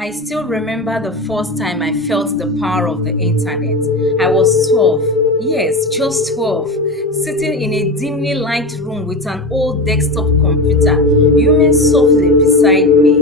I still remember the first time I felt the power of the internet. I was 12, yes, just 12, sitting in a dimly lighted room with an old desktop computer humming softly beside me.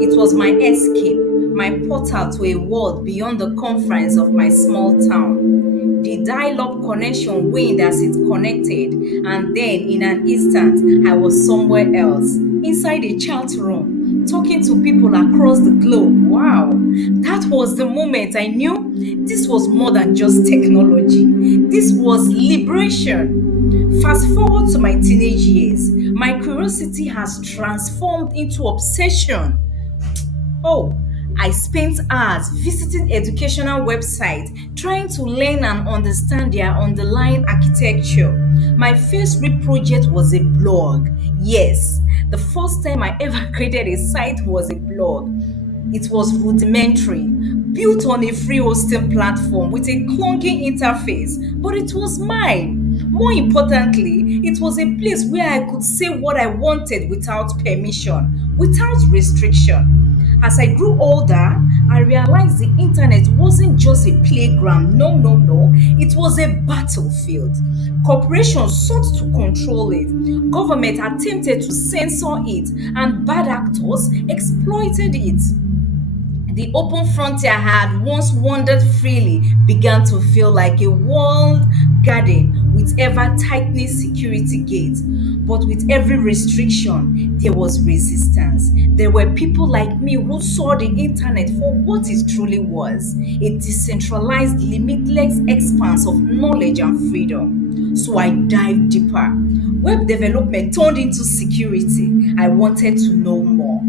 It was my escape, my portal to a world beyond the confines of my small town. The dial-up connection waned as it connected, and then in an instant, I was somewhere else, inside a chat room, talking to people across the globe. Wow, that was the moment I knew this was more than just technology. This was liberation. Fast forward to my teenage years, my curiosity has transformed into obsession. Oh, I spent hours visiting educational websites trying to learn and understand their underlying architecture. My first real project was a blog. Yes, the first time I ever created a site was a blog. It was rudimentary, built on a free hosting platform with a clunky interface, but it was mine. More importantly, it was a place where I could say what I wanted without permission, without restriction. As I grew older, I realized the internet wasn't just a playground. No, no, no. It was a battlefield. Corporations sought to control it. Government attempted to censor it, and bad actors exploited it. The open frontier I had once wandered freely began to feel like a walled garden with ever tightening security gates. But with every restriction, there was resistance. There were people like me who saw the internet for what it truly was, a decentralized, limitless expanse of knowledge and freedom. So I dived deeper. Web development turned into security. I wanted to know more.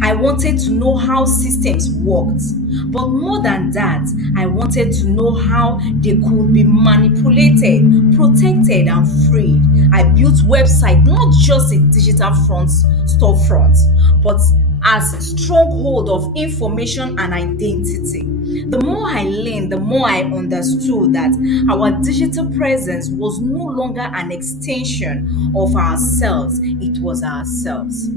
I wanted to know how systems worked. But more than that, I wanted to know how they could be manipulated, protected, and freed. I built website not just a digital front storefront, but as a stronghold of information and identity. The more I learned, the more I understood that our digital presence was no longer an extension of ourselves, it was ourselves.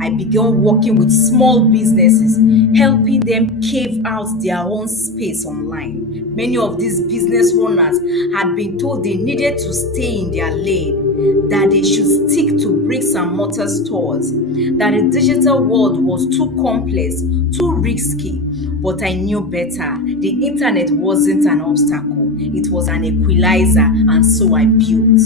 I began working with small businesses, helping them cave out their own space online. Many of these business owners had been told they needed to stay in their lane, that they should stick to bricks and mortar stores, that the digital world was too complex, too risky. But I knew better. The internet wasn't an obstacle, it was an equalizer, and so I built.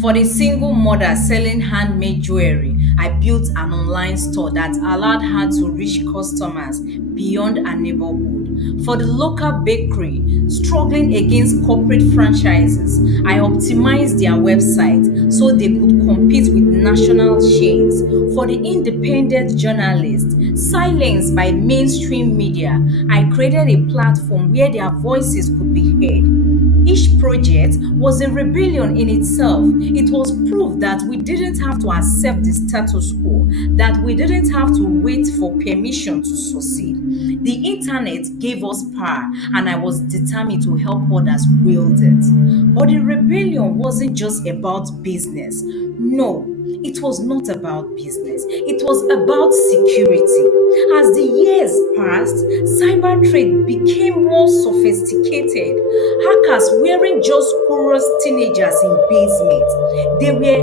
For the single mother selling handmade jewelry, I built an online store that allowed her to reach customers beyond her neighborhood. For the local bakery struggling against corporate franchises, I optimized their website so they could compete with national chains. For the independent journalists silenced by mainstream media, I created a platform where their voices could be heard. Each project was a rebellion in itself. It was proof that we didn't have to accept the status quo, that we didn't have to wait for permission to succeed. The internet gave us power, and I was determined to help others wield it. But the rebellion wasn't just about business. No, it was not about business. It was about security. As the years passed, cyber trade became more sophisticated. Hackers weren't just porous teenagers in basements. They were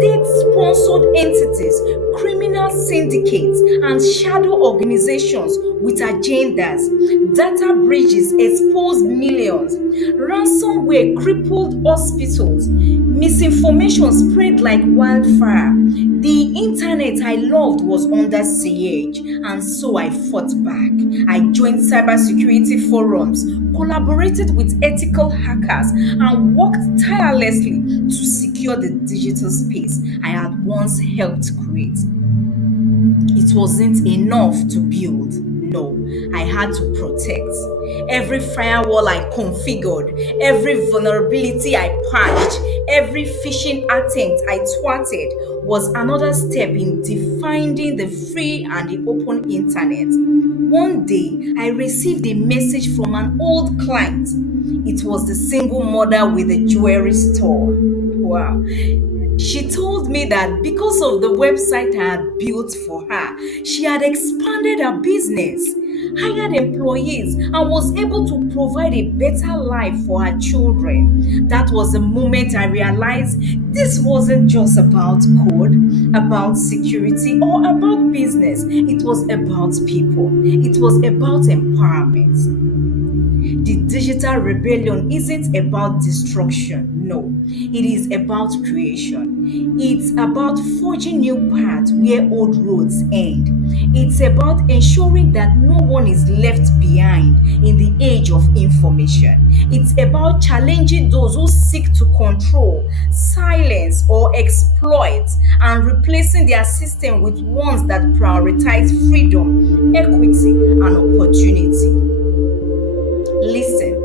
state-sponsored entities, criminal syndicates, and shadow organizations with agendas. Data breaches exposed millions. Ransomware crippled hospitals. Misinformation spread like wildfire. The internet I loved was under siege, and so I fought back. I joined cybersecurity forums, collaborated with ethical hackers, and worked tirelessly to secure the digital space I had once helped create. It wasn't enough to build. No, I had to protect. Every firewall I configured, every vulnerability I patched, every phishing attempt I thwarted was another step in defining the free and the open internet. One day, I received a message from an old client. It was the single mother with a jewelry store. Wow. She told me that because of the website I had built for her, she had expanded her business, hired employees, and was able to provide a better life for her children. That was the moment I realized this wasn't just about code, about security, or about business. It was about people, it was about empowerment. The digital rebellion isn't about destruction, no, it is about creation. It's about forging new paths where old roads end. It's about ensuring that no one is left behind in the age of information. It's about challenging those who seek to control, silence, or exploit, and replacing their system with ones that prioritize freedom, equity, and opportunity. Listen,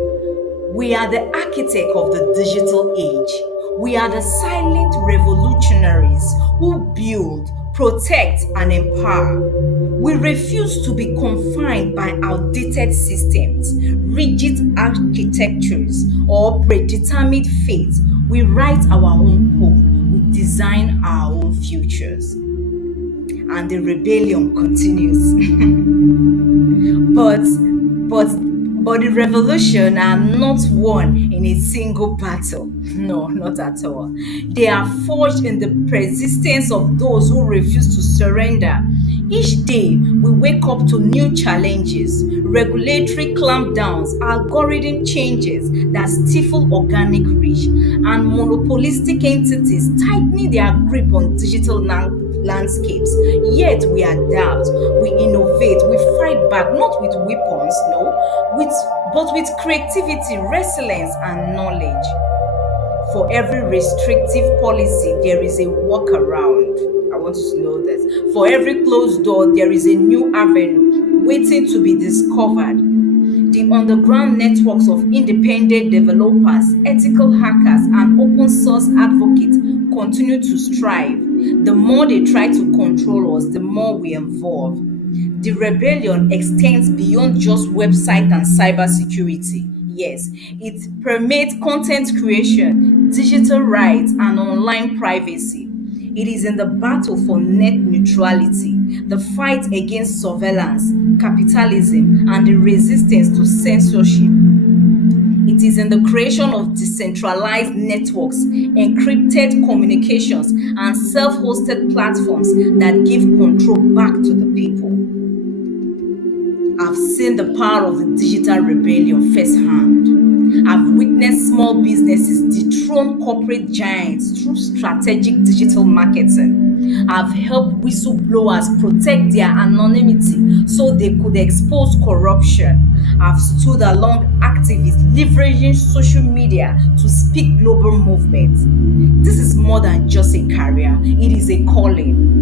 we are the architect of the digital age. We are the silent revolutionaries who build, protect, and empower. We refuse to be confined by outdated systems, rigid architectures, or predetermined fates. We write our own code, we design our own futures. And the rebellion continues. But but but the revolution are not won in a single battle. No, not at all. They are forged in the persistence of those who refuse to surrender. Each day, we wake up to new challenges, regulatory clampdowns, algorithm changes that stifle organic reach, and monopolistic entities tightening their grip on digital landscapes. Yet we adapt, we innovate, we fight back, not with weapons, no, with but with creativity, resilience, and knowledge. For every restrictive policy, there is a workaround. I want you to know this. For every closed door, there is a new avenue waiting to be discovered. The underground networks of independent developers, ethical hackers, and open source advocates continue to strive. The more they try to control us, the more we evolve. The rebellion extends beyond just website and cybersecurity. Yes, it permeates content creation, digital rights, and online privacy. It is in the battle for net neutrality, the fight against surveillance, capitalism, and the resistance to censorship. It is in the creation of decentralized networks, encrypted communications, and self hosted platforms that give control back to the people. I've seen the power of the digital rebellion firsthand. I've witnessed small businesses dethrone corporate giants through strategic digital marketing. I've helped whistleblowers protect their anonymity so they could expose corruption. I've stood along activists leveraging social media to speak global movements. This is more than just a career, it is a calling.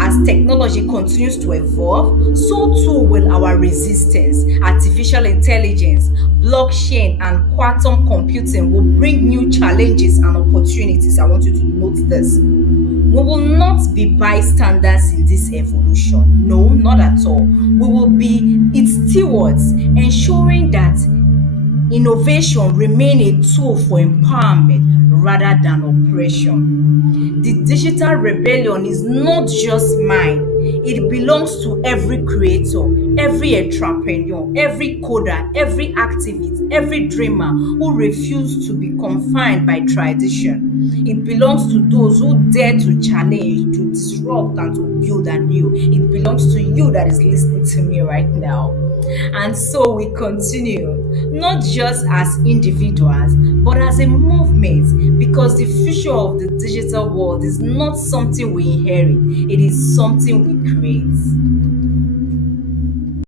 As technology continues to evolve, so too will our resistance. Artificial intelligence, blockchain, and quantum computing will bring new challenges and opportunities. I want you to note this. We will not be bystanders in this evolution. No, not at all. We will be its stewards, ensuring that innovation remain a tool for empowerment rather than oppression. The digital rebellion is not just mine. It belongs to every creator, every entrepreneur, every coder, every activist, every dreamer who refuse to be confined by tradition. It belongs to those who dare to challenge, to disrupt, and to build anew. It belongs to you that is listening to me right now. And so we continue, not just as individuals, but as a movement, because the future of the digital world is not something we inherit, it is something we create.